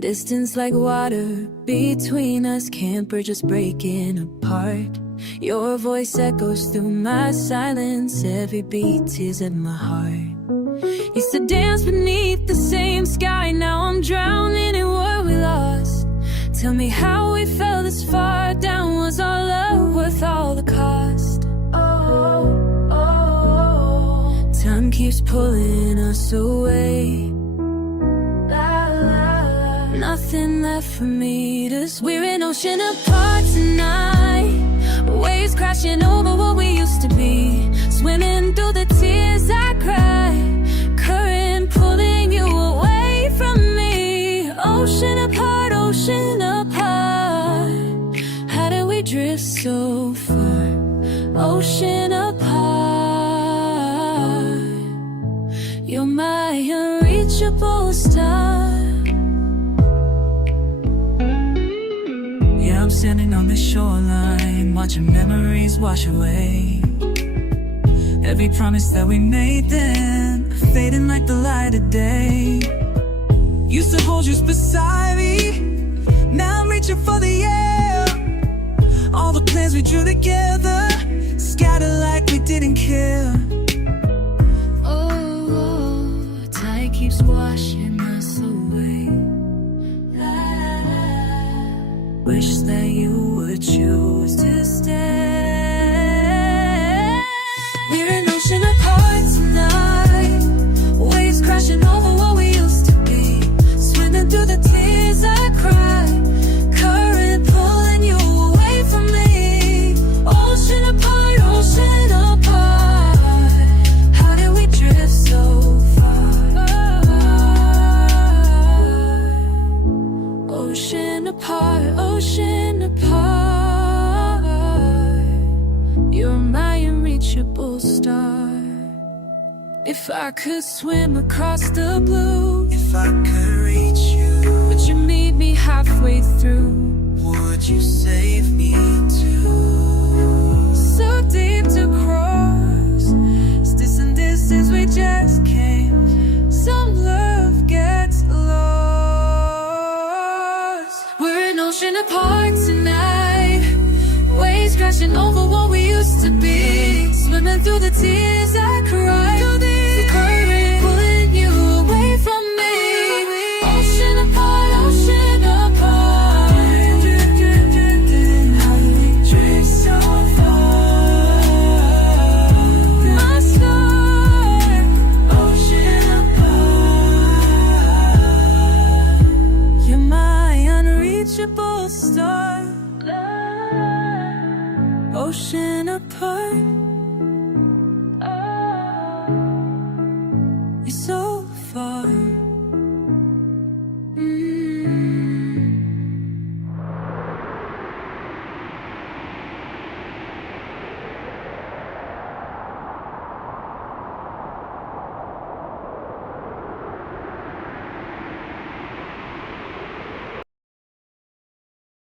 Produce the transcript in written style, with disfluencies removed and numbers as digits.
Distance like water between us, can't bridge us, breaking apart. Your voice echoes through my silence, every beat is at my heart. Used to dance beneath the same sky, now I'm drowning in what we lost. Tell me how we fell this far down, was our love worth all the cost? Time keeps pulling us away, nothing left for me to say. We're an ocean apart tonight, waves crashing over what we used to be, swimming through the tears I cry, current pulling you away from me. Ocean apart, how did we drift so far? Ocean apart, you're my unreachable star. I'm standing on the shoreline, watching memories wash away. Every promise that we made then, fading like the light of day. Used to hold you beside me, now I'm reaching for the air. All the plans we drew together, scattered like we didn't care. Oh, tide keeps washing us away. Wish that you would choose to stay. We're an ocean apart tonight, waves crashing over what we used to be, swimming through the tears I cry, current pulling you away from me. Ocean apart, how did we drift so far? Ocean apart, you're my unreachable star. If I could swim across the blue, if I could reach you, would you meet me halfway through? Would you save me too? So deep to cross, it's distant distance we just came. Some love gets lost. We're an ocean apart tonight, waves crashing over what we used to be, swimming through the tears I cried, the current pulling you away from me. Ocean apart, how do we drift so far? My star, Ocean apart, you're my unreachable star. Ocean apart.